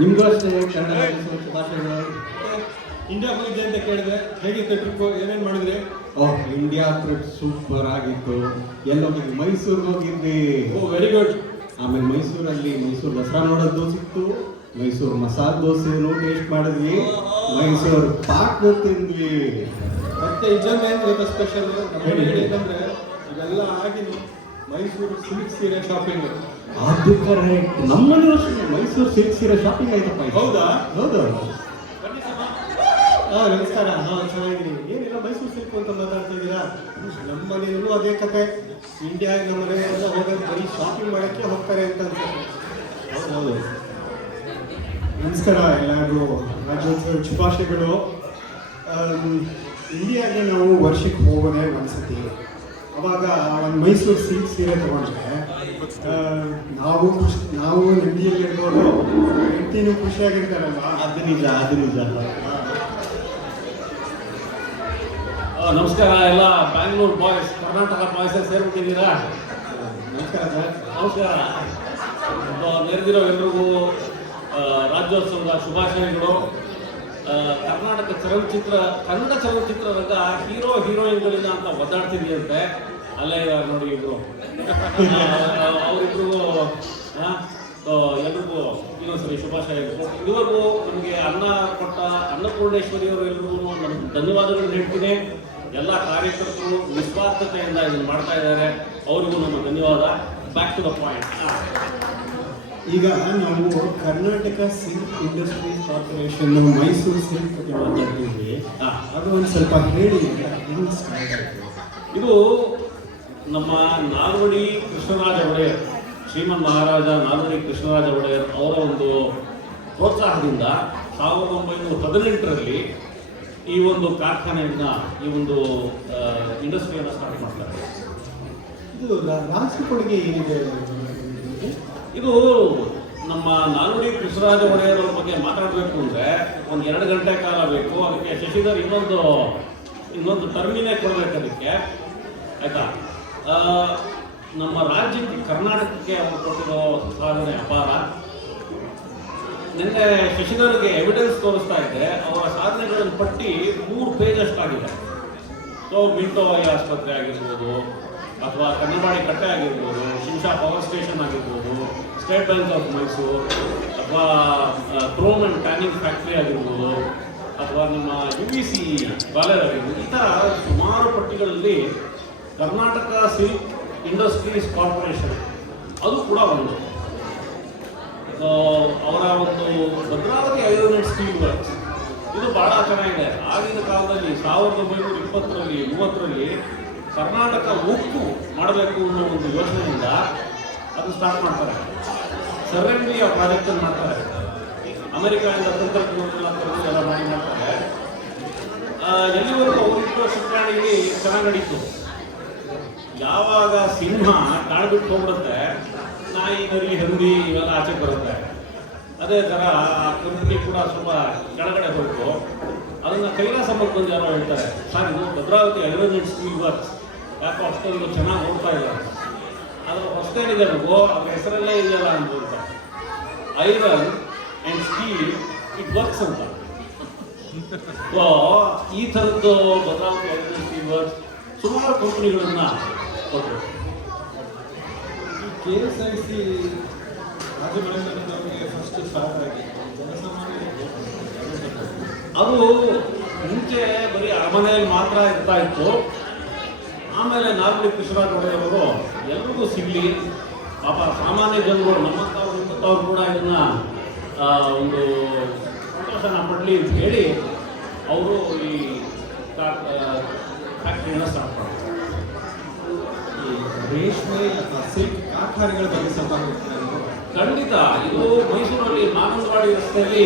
ನಿಮಗೂ ಅಷ್ಟೇ ಕನ್ನಡ ಭಾಷೆಗಳು. ಇಂಡಿಯಾ ಹೋಗಿದ್ದೆ ಅಂತ ಕೇಳಿದೆ, ಹೇಗಿತ್ತು ಟ್ರಿಪ್ಪು, ಏನೇನು ಮಾಡಿದ್ರಿ? ಓಹ್, ಇಂಡಿಯಾ ಟ್ರಿಪ್ ಸೂಪರ್ ಆಗಿತ್ತು. ಎಲ್ಲೋಗಿದ್ವಿ? ಮೈಸೂರಿಗೆ ಹೋಗಿದ್ವಿ. ಓ ವೆರಿ ಗುಡ್. ಆಮೇಲೆ ಮೈಸೂರಲ್ಲಿ ಮೈಸೂರು ದಸರಾ ನೋಡೋದು ಸಿಕ್ತು. ಮೈಸೂರು ಮಸಾಲೆ ದೋಸೆನೂ ಟೇಸ್ಟ್ ಮಾಡಿದ್ವಿ. ಮೈಸೂರು ಪಾಕ್ ತಿಂದ್ವಿ. ಮತ್ತೆ ಇದೊಂದು ಏನು ಗೊತ್ತಾ ಸ್ಪೆಷಲ್ ಹೇಳಿದಂದ್ರೆ ಇವೆಲ್ಲ ಆಗಿದ್ದು ಮೈಸೂರು ಸಿಲ್ಕ್ ಸೀರೆ ಶಾಪಿಂಗ್. ಅದು ಕರೆಕ್ಟ್. ನಮ್ಮಲ್ಲಿ ಮೈಸೂರು ಸಿಲ್ಕ್ ಸೀರೆ ಶಾಪಿಂಗ್ ಆಯ್ತಪ್ಪ. ಹೌದಾ? ಹೌದು. ನಮಸ್ಕಾರ. ಚೆನ್ನಾಗಿದ್ದೀನಿ. ಏನಿಲ್ಲ, ಮೈಸೂರು ಸಿಲ್ಕ್ ಅಂತ ಮಾತಾಡ್ತಿದ್ದೀರಾ? ನಮ್ಮ ಮನೆಯಲ್ಲೂ ಅದೇ ಕತೆ. ಇಂಡಿಯಾ ನಮ್ಮ ಮನೆಯಲ್ಲ ಹೋಗೋದು ಬರೀ ಶಾಪಿಂಗ್ ಮಾಡೋಕ್ಕೆ ಹೋಗ್ತಾರೆ ಅಂತ ಅನ್ಸುತ್ತೆ. ಹೌದು. ನಮಸ್ಕಾರ ಎಲ್ಲರಿಗೂ, ರಾಜ್ಯೋತ್ಸವ ಶುಭಾಶಯಗಳು. ಇಂಡಿಯಾಗೆ ನಾವು ವರ್ಷಕ್ಕೆ ಹೋಗೋದೇ ಒಂದ್ಸತಿ. ಅವಾಗ ಒಂದು ಮೈಸೂರು ಸಿಲ್ಕ್ ಸೀರೆ ತೊಗೊಂಡ್ರೆ ನಾವು ನೆಮ್ಮದಿಯಲ್ಲಿ ಇರ್ಬೋದು, ಹೆಂಡತಿನೂ ಖುಷಿಯಾಗಿರ್ತಾರಲ್ವ. ಅದು ನಿಜ, ಅದು ನಿಜ. ನಮಸ್ಕಾರ ಎಲ್ಲ ಬ್ಯಾಂಗ್ಳೂರ್ ಬಾಯ್ಸ್, ಕರ್ನಾಟಕ ಬಾಯ್ಸ್ ಸೇರ್ಬಿಟ್ಟಿದ್ದೀರಾ? ನಮಸ್ಕಾರ ಸರ್. ನಮಸ್ಕಾರ. ನೆರೆದಿರೋ ಎಲ್ರಿಗೂ ರಾಜ್ಯೋತ್ಸವದ ಶುಭಾಶಯಗಳು. ಕರ್ನಾಟಕ ಕನ್ನಡ ಚಲನಚಿತ್ರರಂಗ ಹೀರೋ ಹೀರೋಯಿನ್ಗಳಿಂದ ಅಂತ ಒದ್ದಾಡ್ತಿದೆಯಂತೆ. ಅಲ್ಲೇ ಇದ್ದಾರೆ ನೋಡಿ ಇಬ್ರು. ಅವರಿಬ್ರಿಗೂ ಎಲ್ರಿಗೂ ಇನ್ನೊಂದ್ಸರಿ ಶುಭಾಶಯಗಳು. ಇದುವರೆಗೂ ನಮಗೆ ಅನ್ನ ಕೊಟ್ಟ ಅನ್ನಪೂರ್ಣೇಶ್ವರಿಯವರು ಎಲ್ರಿಗೂ ನಮ್ಗೆ ಧನ್ಯವಾದಗಳು ಹೇಳ್ತೀನಿ. ಎಲ್ಲ ಕಾರ್ಯಕರ್ತರು ನಿಸ್ವಾರ್ಥತೆಯಿಂದ ಇದನ್ನು ಮಾಡ್ತಾ ಇದ್ದಾರೆ, ಅವರಿಗೂ ನಮ್ಮ ಧನ್ಯವಾದ. Back to the point. ಈಗ ನಾವು Karnataka silk industries corporation Mysore silk ಬಗ್ಗೆ ಮಾತಾಡ್ತಿದ್ವಿ. ಅದು ಒಂದು ಸ್ವಲ್ಪ ಹೇಳಿ. ಇದು ನಮ್ಮ ನಾಲ್ವಡಿ ಕೃಷ್ಣರಾಜ ಒಡೆಯರ್, ಶ್ರೀಮನ್ ಮಹಾರಾಜ ನಾಲ್ವಡಿ ಕೃಷ್ಣರಾಜ ಒಡೆಯರ್ ಅವರ ಒಂದು ಪ್ರೋತ್ಸಾಹದಿಂದ 1918ರಲ್ಲಿ ಈ ಒಂದು ಕಾರ್ಖಾನೆಯನ್ನು, ಈ ಒಂದು ಇಂಡಸ್ಟ್ರಿಯನ್ನು ಸ್ಟಾರ್ಟ್ ಮಾಡ್ತಾರೆ. ಇದು ರಾಷ್ಟ್ರ ಕೊಡುಗೆ ಏನಿದೆ? ಇದು ನಮ್ಮ ನಾಲ್ವಡಿ ಕೃಷ್ಣರಾಜ ಒಡೆಯರ್ ಅವ್ರ ಬಗ್ಗೆ ಮಾತಾಡಬೇಕು ಅಂದರೆ ಒಂದು 2 ಗಂಟೆ ಕಾಲ ಬೇಕು. ಅದಕ್ಕೆ ಶಶಿಧರ್ ಇನ್ನೊಂದು ಟರ್ಮಿನೇ ಕೊಡಬೇಕು ಅದಕ್ಕೆ, ಆಯಿತಾ? ನಮ್ಮ ರಾಜ್ಯಕ್ಕೆ, ಕರ್ನಾಟಕಕ್ಕೆ ಅವರು ಕೊಟ್ಟಿರೋ ಸಾಧನೆ ಅಪಾರ. ನಿನ್ನೆ ಶಶಿಧರ್ಗೆ ಎವಿಡೆನ್ಸ್ ತೋರಿಸ್ತಾ ಇದ್ದೆ. ಅವರ ಸಾಧನೆಗಳ ಪಟ್ಟಿ 3 ಪೇಜಷ್ಟಾಗಿದೆ. ಸೊ ಮಿಂಟೋ ಐ ಆಸ್ಪತ್ರೆ ಆಗಿರ್ಬೋದು, ಅಥವಾ ಕನ್ನಂಬಾಡಿ ಕಟ್ಟೆ ಆಗಿರ್ಬೋದು, ಶಿಂಷಾ ಪವರ್ ಸ್ಟೇಷನ್ ಆಗಿರ್ಬೋದು, ಸ್ಟೇಟ್ ಬ್ಯಾಂಕ್ ಆಫ್ ಮೈಸೂರು, ಅಥವಾ ಕ್ರೋಮ್ ಆ್ಯಂಡ್ ಟ್ಯಾನಿಂಗ್ ಫ್ಯಾಕ್ಟ್ರಿ ಆಗಿರ್ಬೋದು, ಅಥವಾ ನಿಮ್ಮ UVC ಬಾಯ್ಲರ್ ಆಗಿರ್ಬೋದು, ಈ ಥರ ಸುಮಾರು ಪಟ್ಟಿಗಳಲ್ಲಿ ಕರ್ನಾಟಕ ಸಿಲ್ಕ್ ಇಂಡಸ್ಟ್ರೀಸ್ ಕಾರ್ಪೊರೇಷನ್ ಅದು ಕೂಡ ಒಂದು. ಅವರ ಒಂದು ಭದ್ರಾವತಿ ಐರನ್ ಸ್ಟೀಲ್ ವರ್ಕ್ಸ್ ಇದು ಭಾಳ ಚೆನ್ನಾಗಿದೆ. ಆಗಿನ ಕಾಲದಲ್ಲಿ 1920ರಲ್ಲಿ 30ರಲ್ಲಿ ಕರ್ನಾಟಕ ಉಕ್ಕು ಮಾಡಬೇಕು ಅನ್ನೋ ಒಂದು ಯೋಚನೆಯಿಂದ ಅದು ಸ್ಟಾರ್ಟ್ ಮಾಡ್ತಾರೆ. ಸರ್ವೆಂಡಿ ಆ ಪ್ರಾಜೆಕ್ಟನ್ನು ಮಾಡ್ತಾರೆ. ಅಮೆರಿಕಾದಿಂದ ತಂತ್ರಜ್ಞಾನ ಎಲ್ಲ ಮಾಡ್ತಾರೆ. ಎಲ್ಲಿವರೆಗೂ ಅವರಿಬ್ಬರ ಶಿಕ್ಷಣಿಗೆ ಚೆನ್ನಾಗಿ ನಡೀತು. ಯಾವಾಗ ಸಿಂಹ ಕಾಡ್ಬಿಟ್ಟು ಹೋಗ್ಬಿಡುತ್ತೆ, ನಾಯಿ ನರಿ ಹಂದಿ ಇವೆಲ್ಲ ಆಚೆ ಬರುತ್ತೆ. ಅದೇ ಥರ ಆ ಕಂಪ್ನಿ ಕೂಡ ಸ್ವಲ್ಪ ಕೆಳಗಡೆ ಹೋಯ್ತು. ಅದನ್ನು ಕೈಲಾಸ ಬಂದು ಯಾರೋ ಹೇಳ್ತಾರೆ, ಸರ್ ಇದು Bhadravati iron and steel works ಯಾಕೋ ಅಷ್ಟೊಂದು ಚೆನ್ನಾಗಿ ಹೋಗ್ತಾ ಇಲ್ಲ. ಅದರ ಹೊಸದೇನಿದೆ ನಮಗೂ ಅದ್ರ ಹೆಸರಲ್ಲೇ ಇದೆಯಲ್ಲ ಅಂತ, iron and steel it works ಅಂತ. ಸೊ ಈ ಥರದ್ದು Bhadravati iron and steel works ಸುಮಾರು ಕಂಪ್ನಿಗಳನ್ನು ಕೊಟ್ಟರು. KSIC ರಾಜಮನೆತನದವರಿಗೆ ಫಸ್ಟ್ ಸ್ಟಾರ್ಟ್ ಆಗಿ ಜನಸಾಮಾನ್ಯರಿಗೆ ಅದು ಮುಂಚೆ ಬರೀ ಅರಮನೆಯಲ್ಲಿ ಮಾತ್ರ ಇರ್ತಾ ಇತ್ತು. ಆಮೇಲೆ ನಾಲ್ವಡಿ ಕೃಷ್ಣರಾಜ ಒಡೆಯರವರು ಎಲ್ರಿಗೂ ಸಿಗಲಿ, ಪಾಪ ಸಾಮಾನ್ಯ ಜನಗಳು ನಮ್ಮಂಥವ್ರು ಕೂಡ ಇದನ್ನು ಒಂದು ಸಂತೋಷನ ಪಡಲಿ ಅಂತ ಹೇಳಿ ಅವರು ಈ ಫ್ಯಾಕ್ಟ್ರಿಯನ್ನು ಸ್ಟಾರ್ಟ್ ಮಾಡ್ತಾರೆ. ಈ ರೇಷ್ಮೆ ಅಥವಾ ಸಿಲ್ಕ್ ಕಾರ್ಖಾನೆಗಳ ಬಗ್ಗೆ ಸ್ವಲ್ಪ ಖಂಡಿತ. ಇದು ಮೈಸೂರಲ್ಲಿ ಮಾನಂದವಾಡಿ ರಸ್ತೆಯಲ್ಲಿ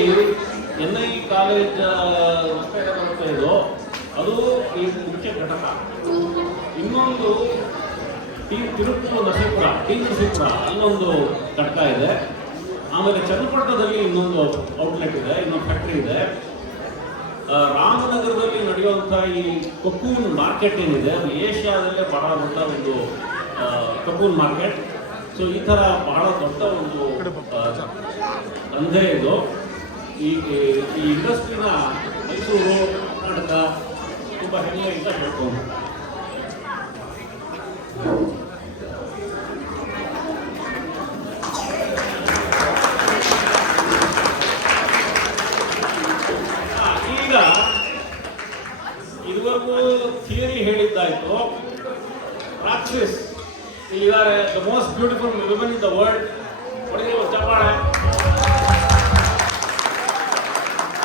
NI ಕಾಲೇಜ್ ರಸ್ತೆ ಬರುತ್ತೆ. ಇದು ಅದು ಈ ಮುಖ್ಯ ಘಟಕ. ಇನ್ನೊಂದು ತಿರುಪುರ ನರಸೀಪುರ ಅಲ್ಲೊಂದು ಘಟಕ ಇದೆ. ಆಮೇಲೆ ಚನ್ನಪಟ್ಟಣದಲ್ಲಿ ಇನ್ನೊಂದು ಔಟ್ಲೆಟ್ ಇದೆ, ಇನ್ನೊಂದು ಫ್ಯಾಕ್ಟ್ರಿ ಇದೆ. ರಾಮನಗರದಲ್ಲಿ ನಡೆಯುವಂಥ ಈ ಕಕೂನ್ ಮಾರ್ಕೆಟ್ ಏನಿದೆ ಅದು ಏಷ್ಯಾದಲ್ಲೇ ಬಹಳ ದೊಡ್ಡ ಒಂದು ಕಕೂನ್ ಮಾರ್ಕೆಟ್. ಸೊ ಸೊ ಈ ಥರ ಬಹಳ ದೊಡ್ಡ ಒಂದು ದಂಧೆ ಇದು. ಈ ಇಂಡಸ್ಟ್ರಿನ ಮೈಸೂರು ಕರ್ನಾಟಕ ತುಂಬ ಹೆಮ್ಮೆಯಿಂದ ಹೇಳ್ಕೊಂಡು ಈಗ ಇದುವರೆಗೂ ಥಿಯರಿ ಹೇಳಿದ್ದಾಯ್ತು. ಪ್ರಾಕ್ಟಿಸ್ ಇಲ್ಲಿದ್ದಾರೆ the most beautiful women in the world. ಹೊಡೆದೇ ಚಪ್ಪಾಳೆ.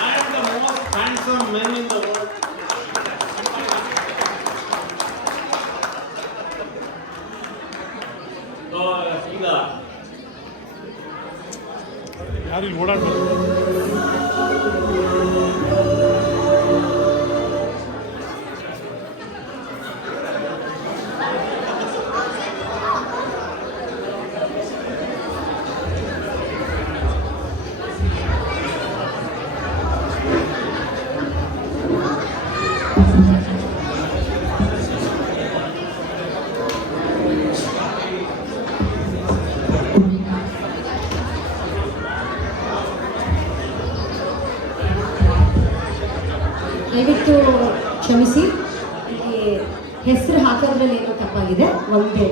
I am the most handsome men in the world. ಈಗ ಯಾರು ಇಲ್ಲಿ ಓಡಾಡ್ಬೋದು. ದಯವಿಟ್ಟು ಕ್ಷಮಿಸಿ, ಇಲ್ಲಿ ಹೆಸರು ಹಾಕೋದ್ರಲ್ಲಿ ಏನೋ ತಪ್ಪಾಗಿದೆ. ಒಂದೇ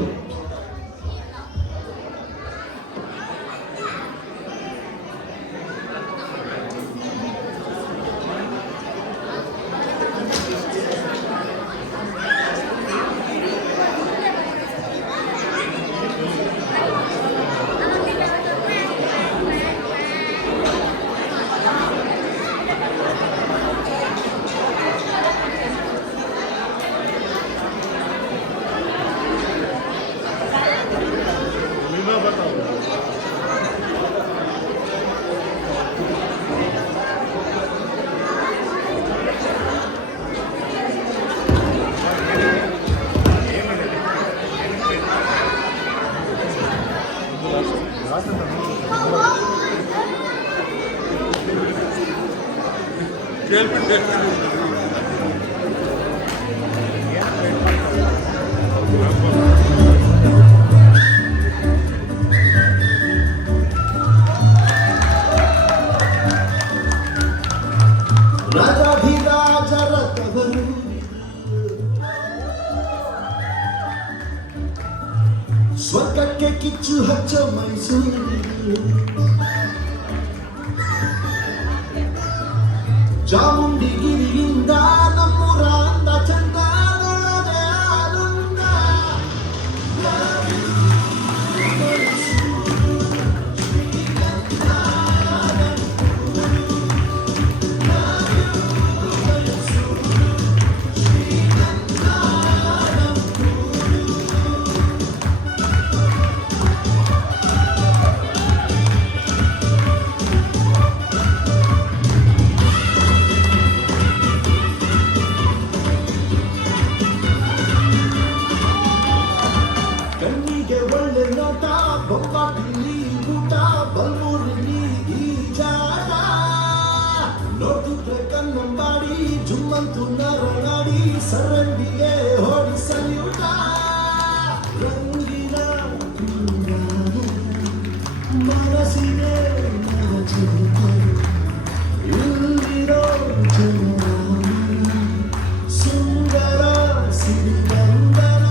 ರಾಜಾಧಿರಾಜರ ತವರು ಸ್ವರ್ಗಕ್ಕೆ ಕಿಚ್ಚು ಹಚ್ಚ ಮೈಸೂರು. ಚಾಮುಂಡಿಗಿರಿಯಿಂದ ನಮ್ಮೂರ ಅಂದ ಚಂದ ನೋಡದೆ ಆನಂದ. ಕಣ್ಣಿಗೆ ಒಳ್ಳೆ ನೋಟ, ಬೊಂಬಾಟಿಲಿ ಊಟ, ಬಲ್ಮೂರಿಲಿ ಈ ಜಾಟ. ನೋಡಿದ್ರೆ ಕನ್ನಂಬಾಡಿ ಜುಮ್ಮಂತು ನರನಾಡಿ, ಸರಂಡಿಗೆ ಹೊಡಿ ಸಲ್ಯೂಟ. ರಂಗಿನ ಮನಸ್ಸಿಗೆ ಇಲ್ಲಿರೋ ಜನರ ಸುಂದರ ಸಿರಿವಂದನ.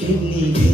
Hit me.